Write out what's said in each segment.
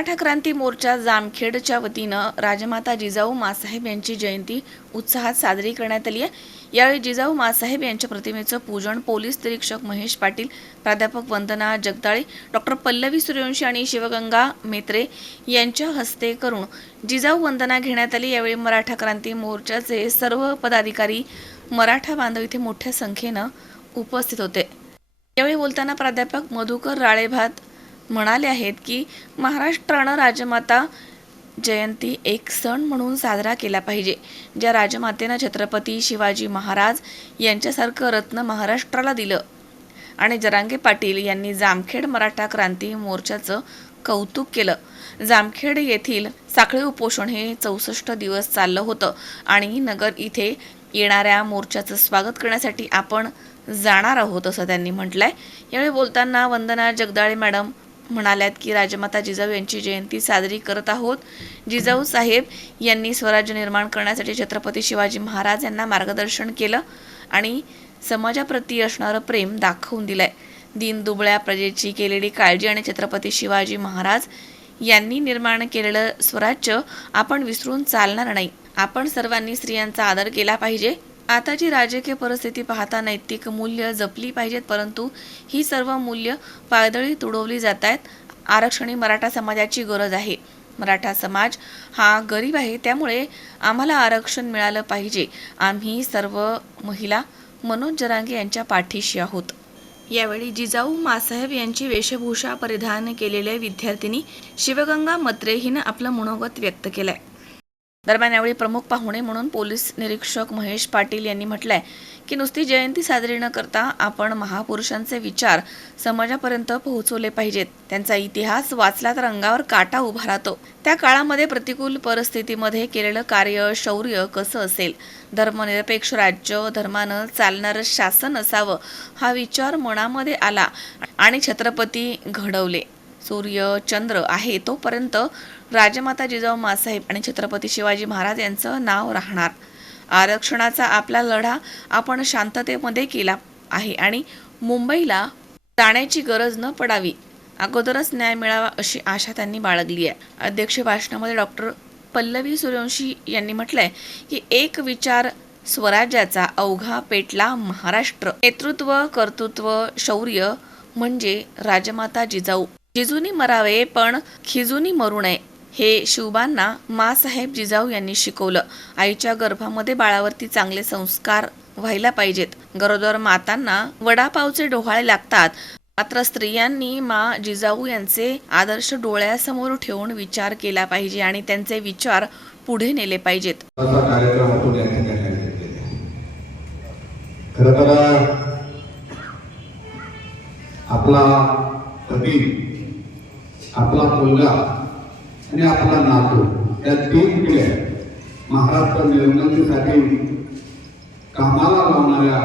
मराठा क्रांती मोर्चा जामखेडच्या वतीनं राजमाता जिजाऊ मासाहेब यांची जयंती उत्साहात साजरी करण्यात आली आहे. यावेळी जिजाऊ मासाहेब यांच्या प्रतिमेचं पूजन पोलीस निरीक्षक महेश पाटील प्राध्यापक वंदना जगदाळे डॉक्टर पल्लवी सूर्यवंशी आणि शिवगंगा मेत्रे यांच्या हस्ते करून जिजाऊ वंदना घेण्यात आली. यावेळी मराठा क्रांती मोर्चाचे सर्व पदाधिकारी मराठा बांधव इथे मोठ्या संख्येनं उपस्थित होते. यावेळी बोलताना प्राध्यापक मधुकर राळेभात म्हणाले आहेत की महाराष्ट्रानं राजमाता जयंती एक सण म्हणून साजरा केला पाहिजे. ज्या राजमातेनं छत्रपती शिवाजी महाराज यांच्यासारखं रत्न महाराष्ट्राला दिलं आणि जरांगे पाटील यांनी जामखेड मराठा क्रांती मोर्चाचं कौतुक केलं. जामखेड येथील साखळी उपोषण हे चौसष्ट दिवस चाललं होतं आणि नगर इथे येणाऱ्या मोर्चाचं स्वागत करण्यासाठी आपण जाणार आहोत असं त्यांनी म्हटलंय. यावेळी बोलताना वंदना जगदाळे मॅडम म्हणाल्यात की राजमाता जिजाऊ यांची जयंती साजरी करत आहोत. जिजाऊ साहेब यांनी स्वराज्य निर्माण करण्यासाठी छत्रपती शिवाजी महाराज यांना मार्गदर्शन केलं आणि समाजाप्रती असणारं प्रेम दाखवून दिलंय. दीन दुबळ्या प्रजेची केलेली काळजी आणि छत्रपती शिवाजी महाराज यांनी निर्माण केलेलं स्वराज्य आपण विसरून चालणार नाही. आपण सर्वांनी स्त्रियांचा आदर केला पाहिजे. आताची राजकीय परिस्थिती पाहता नैतिक मूल्य जपली पाहिजेत परंतु ही सर्व मूल्य पायदळी तुडवली जात आहेत आरक्षणी मराठा समाजाची गरज आहे. मराठा समाज हा गरीब आहे त्यामुळे आम्हाला आरक्षण मिळालं पाहिजे. आम्ही सर्व महिला मनोज जरांगे यांच्या पाठीशी आहोत. यावेळी जिजाऊ मासाहेब यांची वेशभूषा परिधान केलेल्या विद्यार्थिनी शिवगंगा मत्रे हिनं आपलं मनोगत व्यक्त केलंय. दरम्यान यावेळी प्रमुख पाहुणे म्हणून पोलीस निरीक्षक महेश पाटील यांनी म्हटलंय की नुसती जयंती साजरी न करता आपण महापुरुषांचे विचार समाजापर्यंत पोहोचवले पाहिजेत. त्यांचा इतिहास वाचला तर अंगावर काटा उभा राहतो. त्या काळामध्ये प्रतिकूल परिस्थितीमध्ये केलेलं कार्य शौर्य कसं असेल? धर्मनिरपेक्ष राज्य धर्मानं चालणारं शासन असावं हा विचार मनामध्ये आला आणि छत्रपती घडवले. सूर्य चंद्र आहे तोपर्यंत राजमाता जिजाऊ मासाहेब आणि छत्रपती शिवाजी महाराज यांचं नाव राहणार. आरक्षणाचा आपला लढा आपण शांततेमध्ये केला आहे आणि मुंबईला जाण्याची गरज न पडावी अगोदरच न्याय मिळावा अशी आशा त्यांनी बाळगली आहे. अध्यक्ष भाषणामध्ये डॉक्टर पल्लवी सूर्यवंशी यांनी म्हटलंय की एक विचार स्वराज्याचा अवघा पेटला महाराष्ट्र. नेतृत्व कर्तृत्व शौर्य म्हणजे राजमाता जिजाऊ. जिजूनी मरावे पण खिजूनी मरू नये हे शिवबांना मासाहेब जिजाऊ यांनी शिकवलं. आईच्या गर्भामध्ये बाळावरती चांगले संस्कार व्हायला पाहिजेत. गरोदर मातांना वडापावचे डोहाळे लागतात. मात्र स्त्रियांनी मा जिजाऊ यांचे आदर्श डोळ्यासमोर ठेवून विचार केला पाहिजे आणि त्यांचे विचार पुढे नेले पाहिजेत. आपला आपला मुलगा आणि आपला नातू या तीन पिढ्या महाराष्ट्र निर्मितीसाठी कामाला लावणाऱ्या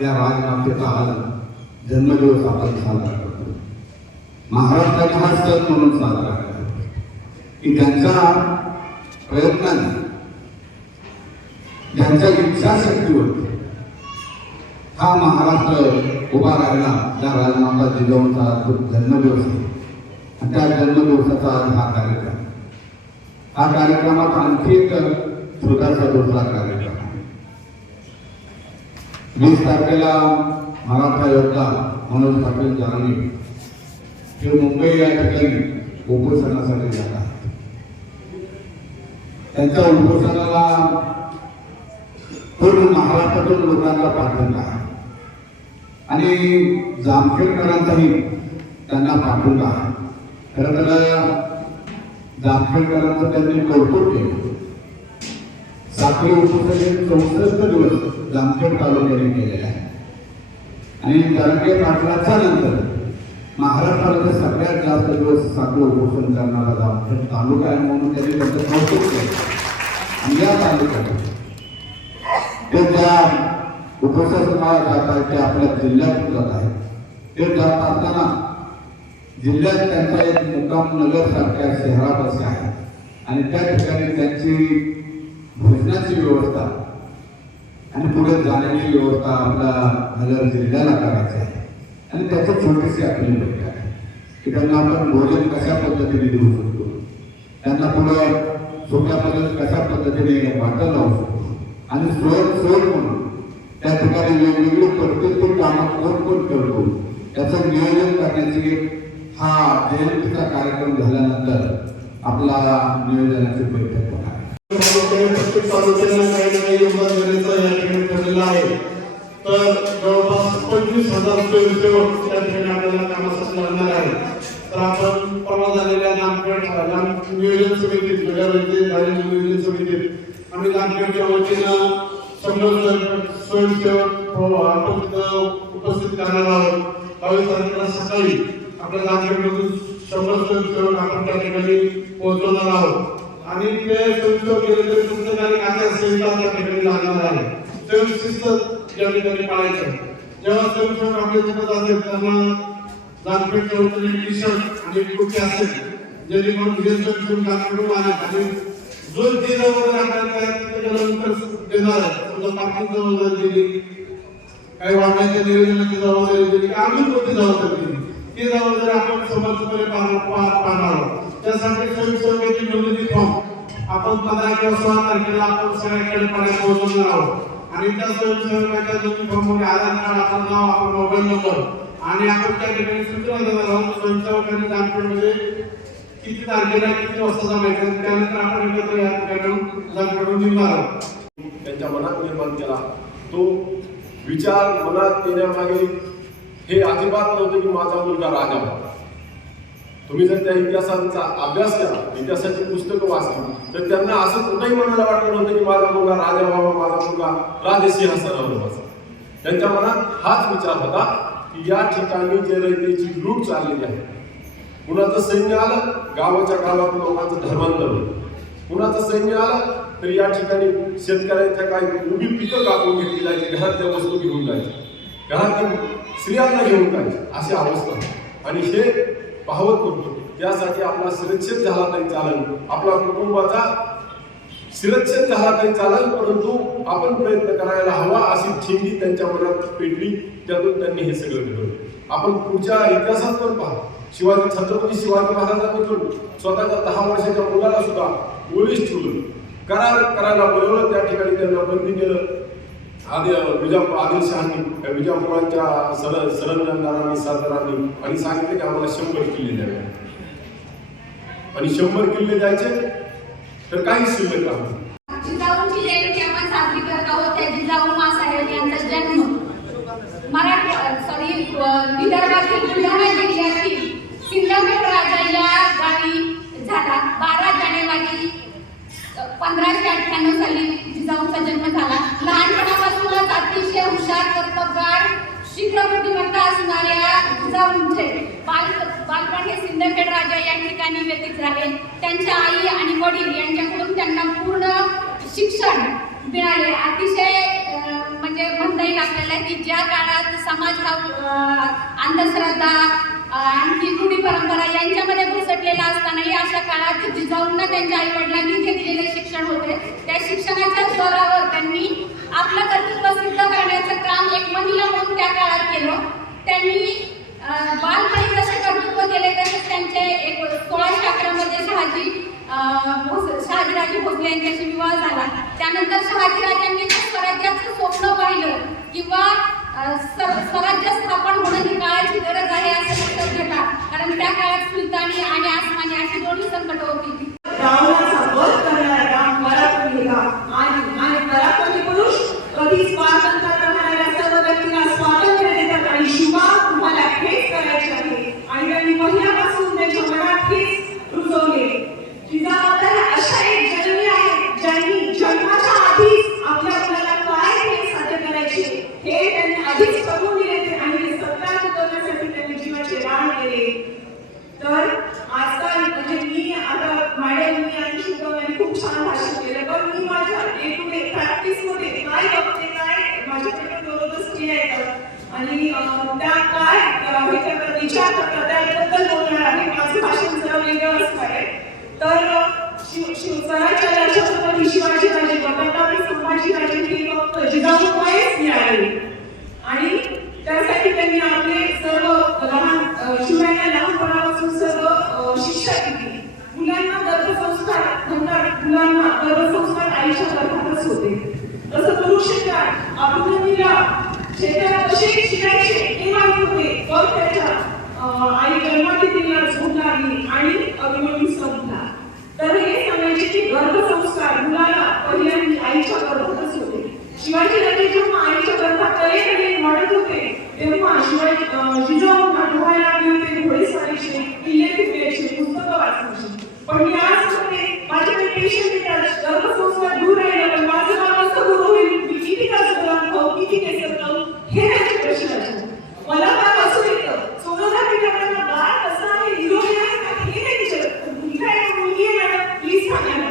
या राजमातेचा आज जन्मदिवस आपण साजरा करतो. महाराष्ट्राचा हा सण म्हणून साजरा करतो. की त्यांच्या प्रयत्नाने ज्यांच्या इच्छाशक्तीवर हा महाराष्ट्र उभा राहिला त्या राजमाता जिजाऊंचा जन्मदिवस आहे. त्या जन्मदिवसाचा आज हा कार्यक्रम. हा कार्यक्रमात आणखी एक छोटासा दुसरा कार्यक्रम आहे. वीस तारखेला मराठा योद्धा मनोज पाटील जरांगे हे मुंबई या ठिकाणी उपोषणासाठी जातात. त्यांच्या उपोषणाला पूर्ण महाराष्ट्रातून लोकांचा पाठिंबा आहे. आणि जामखेडकरांचाही त्यांना पाठिंबा आहे. खरं तर जामखेडकरांचं त्यांनी कौतुक केलं. साखळी उपोषण चौसष्ट दिवस जामखेड तालुक्याने केले आहे आणि जरंगे पाटलाच्या नंतर महाराष्ट्रामध्ये सगळ्यात जास्त दिवस साखळी उपोषण करणारा जामखेड तालुका आहे म्हणून त्यांनी त्यांचं कौतुक केलं. आणि या तालुक्यात ते त्या उपशासनाला जात आहे ते आपल्या जिल्ह्यातून जात आहे ते जात असताना जिल्ह्यात त्यांचा एक मुक्काम नगर सारख्या शहरापाशी आहे. आणि त्या ठिकाणी त्यांची भोजनाची व्यवस्था आणि पुढे जाण्याची व्यवस्था आपल्या नगर जिल्ह्याला करायची आहे. आणि त्याचं छोटीशी आपली भेट आहे की त्यांना आपण भोजन कशा पद्धतीने देऊ शकतो? त्यांना पुढे सोप्या पद्धत कशा पद्धतीने वाटत लावू शकतो? आणि स्वयं सोय म्हणून त्या ठिकाणी वेगवेगळी प्रत्येक कामं कोण कोण करतो? त्याचं नियोजन करण्याची एक हा जयंतीचा कार्यक्रम झाल्यानंतर आपला नियोजनाची बैठक प्रत्येक तालुक्यांना काही ना काही योगदान देण्याचा या ठिकाणी ठरलेला आहे. तर जवळपास पंचवीस हजार स्वयंसेवक त्या ठिकाणी आपल्याला कामासाठी लागणार आहे. तर आपण परवा झालेल्या नामखेड नियोजन समितीत वेगळ्या म्हणजे झालेल्या नियोजन समितीत आम्ही नामखेडच्या वतीनं शंभर स्वयंसेवक आपण उपस्थित करणार आहोत. सकाळी आपल्या नामखेडमधून शंभर स्वयंसेवक आपण त्या ठिकाणी पोहोचवणार आहोत. आणि ते स्वयंसेवक केले तरी तुमचं काही आचारसंहिता त्या ठिकाणी लागणार आहे. स्वयंशिस्त या ठिकाणी पाळायचं. जेव्हा स्वयंसेवक आपल्या तिथं जाते त्यांना नागपेठच्या वतीने टी शर्ट आणि कुठे असेल जेणेकरून हे स्वयंसेवक नागपेठून आले आणि जो जे जबाबदारी त्याच्यानंतर देणार आहे समजा पार्किंग जबाबदारी दिली काही वाहनाच्या नियोजनाची जबाबदारी दिली की आम्ही कोणती जबाबदारी दिली ती जबाबदारी आपण समर्थपणे पाहणार आहोत त्यासाठी स्वयंसेवकाची नोंदणी फॉर्म आपण पंधरा किंवा सोळा तारखेला आपण सगळ्याकडे पाण्यात पोहोचवणार आहोत. आणि त्या स्वयंसेवकाच्या नोंदणी फॉर्ममध्ये आधार कार्ड आपलं नाव आपला मोबाईल नंबर आणि आपण त्या ठिकाणी सूचना देणार आहोत. स्वयंसेवकांनी जामखेडमध्ये म्हणजे किती तारखेला किती वाजता जमायचं त्यानंतर आपण एकत्र या ठिकाणी जामखेडून निघणार आहोत. त्यांच्या मनात निर्माण केला. तो विचार मनात येण्यामागे हे अजिबात नव्हतं की माझा मुलगा राजा होता. तुम्ही जर त्या इतिहासाचा अभ्यास केला इतिहासाची पुस्तकं वाचली तर त्यांना असं कुठंही म्हणायला वाटलं नव्हतं की माझा मुलगा राजा व्हावा माझा मुलगा राजसिंहासनावर व्हावा त्यांच्या मनात हाच विचार होता की या ठिकाणी जे रयतेची लूट चाललेली आहे कुणाचं सैन्य आलं गावाच्या गावात लोकांचं धर्मांतर होतं. कुणाचं सैन्य आलं तर या ठिकाणी शेतकऱ्यांच्या काही उभी पिकं कापून घेतली जायची घरातल्या वस्तू घेऊन जायच्या घरातील स्त्रियांना घेऊन जायचे अशी अवस्था आणि हे पाहवत करतो त्यासाठी आपला सुरक्षित झाला तरी चालेल आपला कुटुंबाचा सुरक्षित झाला तरी चालेल परंतु आपण प्रयत्न करायला हवा अशी ठिंगी त्यांच्या मनात पेटली त्यातून त्यांनी हे सगळं घडवलं. आपण पुढच्या इतिहासात पण पहा. शिवाजी छत्रपती शिवाजी महाराजांनी पण स्वतःच्या दहा वर्षाच्या मुलाला सुद्धा पोलीस ठेवलं. करार करायला बोलवलं त्या ठिकाणी त्यांना बंदी केलं. आदि विजापूर आदिलशहानी विजापुरांच्या सर सरंजामदारांनी सरदारांनी आणि सांगितलं की आम्हाला शंभर किल्ले द्यावे. आणि शंभर किल्ले द्यायचे तर काही शिल्लक राहत जिजाऊंची जयंती आपण साजरी करत आहोत त्या जिजाऊ मासाहेब यांचा जन्म मराठी सॉरी विदर्भातील बुलढाणा जिल्ह्यातील सिंदखेड राजा या गावी झाला बारा जानेवारी पंधराशे अठ्ठ्याण्णव साली जिजाऊंचा जन्म झाला. लहानपणापासूनच अतिशय हुशार कर्तबगार शीघ्र बुद्धिमत्ता असणाऱ्या जिजाऊंचे बाल बालपण हे सिंदखेड राजा या ठिकाणी व्यतीत झाले. त्यांच्या आई आणि वडील यांच्याकडून त्यांना पूर्ण शिक्षण मिळाले. अतिशय म्हणजे म्हणता येईल आपल्याला की ज्या काळात समाज हा अंधश्रद्धा आणखी रूढी परंपरा यांच्यामध्ये घुसटलेला असतानाही अशा काळात जिजाऊंना त्यांच्या आई वडिलांनी घेतलेले शिक्षण होते त्या शिक्षणाच्या जोरावर त्यांनी आपलं कर्तृत्व सिद्ध करण्याचं काम एक महिला म्हणून त्या काळात केलं. त्यांनी बालपणी जसे कर्तृत्व केले तसेच त्यांचे एक सोळाशे अकरामध्ये शहाजी शहाजीराजे भोसले यांच्याशी विवाह झाला. त्यानंतर शहाजीराजांनी स्वराज्याचं स्वप्न पाहिलं किंवा स्वराज्य स्थापन होणं ही काळाची गरज आहे असं लक्षात घेता. कारण त्या काळात सुलतानी आणि आसमानी अशी दोन्ही संकट होती रावणाचा वध करणारा पराक्रमी मुलगा आणि आणि पराक्रमी पुरुष कधीच स्वातंत्र्य राहणाऱ्या सर्व व्यक्तीला स्वातंत्र्य देतात आणि शिवा तुम्हाला हेच करायचे आहे आणि त्यांनी पहिल्यापासून त्यांच्या मनात हेच रुजवले जिजामाता ह्या अशा एक जननी आहेत ज्यांनी जन्माच्या आधीच आपल्या मुलाला काय हे साध्य करायचे हे त्यांनी आधीच करून दिले आणि हे सत्ता उतरवण्यासाठी त्यांनी जीवाचे रान केले तर आजकाल म्हणजे मी आता मॅडम मी आणि शुभम यांनी खूप छान भाषण केलं पण मी मला आणि अं, त्या आहे अं, हे विचार करतात त्याबद्दल बोलणार आहे. माझं भाषण जरा वेगळं असणार आहे. तर अं, शिव शिवाजी राजे छत्रपती संभाजी राजे हे फक्त जिजाऊबाईच मिळाले. आणि त्यासाठी त्यांनी आपले सर्व लहान शिवरायांना लहानपणापासून सर्व शिक्षा दिली. मुलांना गर्भसंस्कार म्हणतात मुलांना गर्भसंस्कार आईच्या गर्भातच होते. तसं पुरुष शेतात अभुदनीला शेतात कसे शिकायचे हे माहीत होते पण त्याच्या अं, आई जन्मातिथीला झोप लागली आणि अभिमन्यू संपला तर हे सांगायचे की गर्भसंस्कार मुलाला पहिल्यांदा आईच्या गर्भातच होते. शिवाजी राजे जेव्हा आईच्या गर्भात कलेकडे वाढत होते तेव्हा शिवाजी अं, जिजाऊंना डोहायला लागले होते घोडेस्वारीचे किल्ले फिरायचे पुस्तकं वाचायचे पण मी आज म्हणते माझ्याकडे पेशंट येतात गर्भसंस्कार दूर राहिले पण माझं नाव कसं दूर होईल मी किती का सुधारण खाऊ किती केसर खाऊ हे त्यांचे प्रश्न आहेत मला काय असं येतं सोनोग्राफी करताना बाळ कसं आहे निरोगी आहे का हे नाही विचारत मुलगा आहे का मुलगी आहे मॅडम प्लीज सांगा ना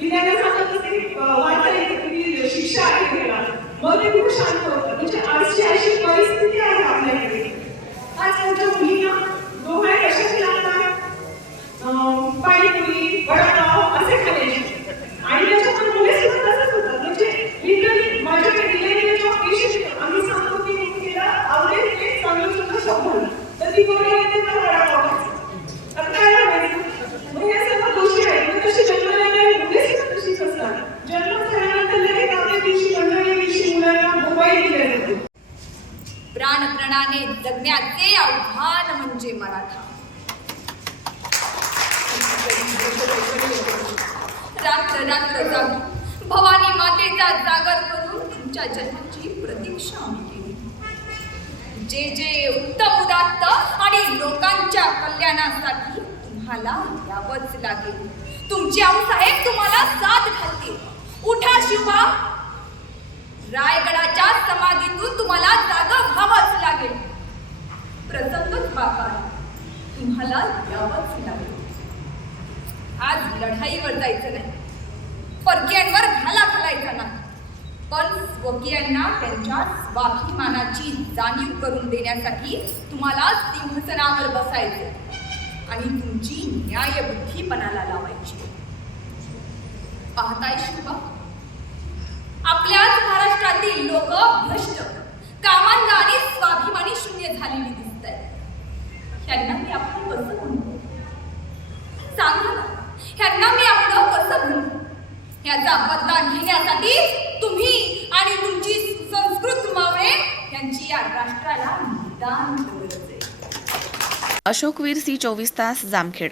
मी त्यांना सांगत असते अं, वाचा येते की शिक्षा आहे त्याला मग ते खूप शांत होतं म्हणजे आजची अशी परिस्थिती आहे आपल्याकडे आज आमच्या मुलींना डोहाळे कशाचे लागतात अं, पाणीपुरी वडापाव असे खाण्याचे आणि त्याच्यामध्ये मुले सुद्धा तसंच होतात म्हणजे लिटरली माझ्याकडे दिलेले जेव्हा पेशंट येतात आम्ही सांगतो की मुलगीला आवडेल ते चांगलं सुद्धा शोभून तर ती बोलली येते मला वडापाव खायचा आता काय करायचं मग या सर्व गोष्टी आहेत मग तशी जन्माला येणारी मुले सुद्धा तशीच असतात जन्म झाल्यानंतर लगेच आपल्या दिवशी पंधराव्या दिवशी मुलांना मोबाईल दिला जातो प्राणप्रणाने जगण्याचे आव्हान म्हणजे मराठा. रात्र रात्र जागू. भवानी मातेचा जागर करून तुमच्या जन्माची प्रतीक्षा. जे जे उत्तम उदात्त आणि लोकांच्या कल्याणासाठी तुम्हाला यावंच लागेल. तुमचे आऊसाहेब तुम्हाला साथ घालतील. उठा शिवा. रायगडाच्या समाधीतून तुम्हाला जागा व्हावंच लागेल. प्रसंगच बाबा तुम्हाला यावंच लागेल. आज लढाईवर जायचं नाही. परक्यांवर घाला घालायचा नाही. पण स्वकीयांना त्यांच्या स्वाभिमानाची जाणीव करून देण्यासाठी तुम्हाला सिंहसनावर बसायचं आणि तुमची न्यायबुद्धीपणाला लावायची पाहताय शिवा आपल्याच महाराष्ट्रातील लोक भ्रष्ट. कामांना आणि स्वाभिमानी शून्य झालेली दिसत आहेत ह्यांना मी आपलं कसं म्हणतो सांगा ना. ह्यांना मी आपलं कसं म्हणतो ह्याचा बदला घेण्यासाठी तुम्ही आणि तुमची संस्कृत मावळे यांची या राष्ट्राला निदान अशोकवीर सी चोवीस तास जामखेड.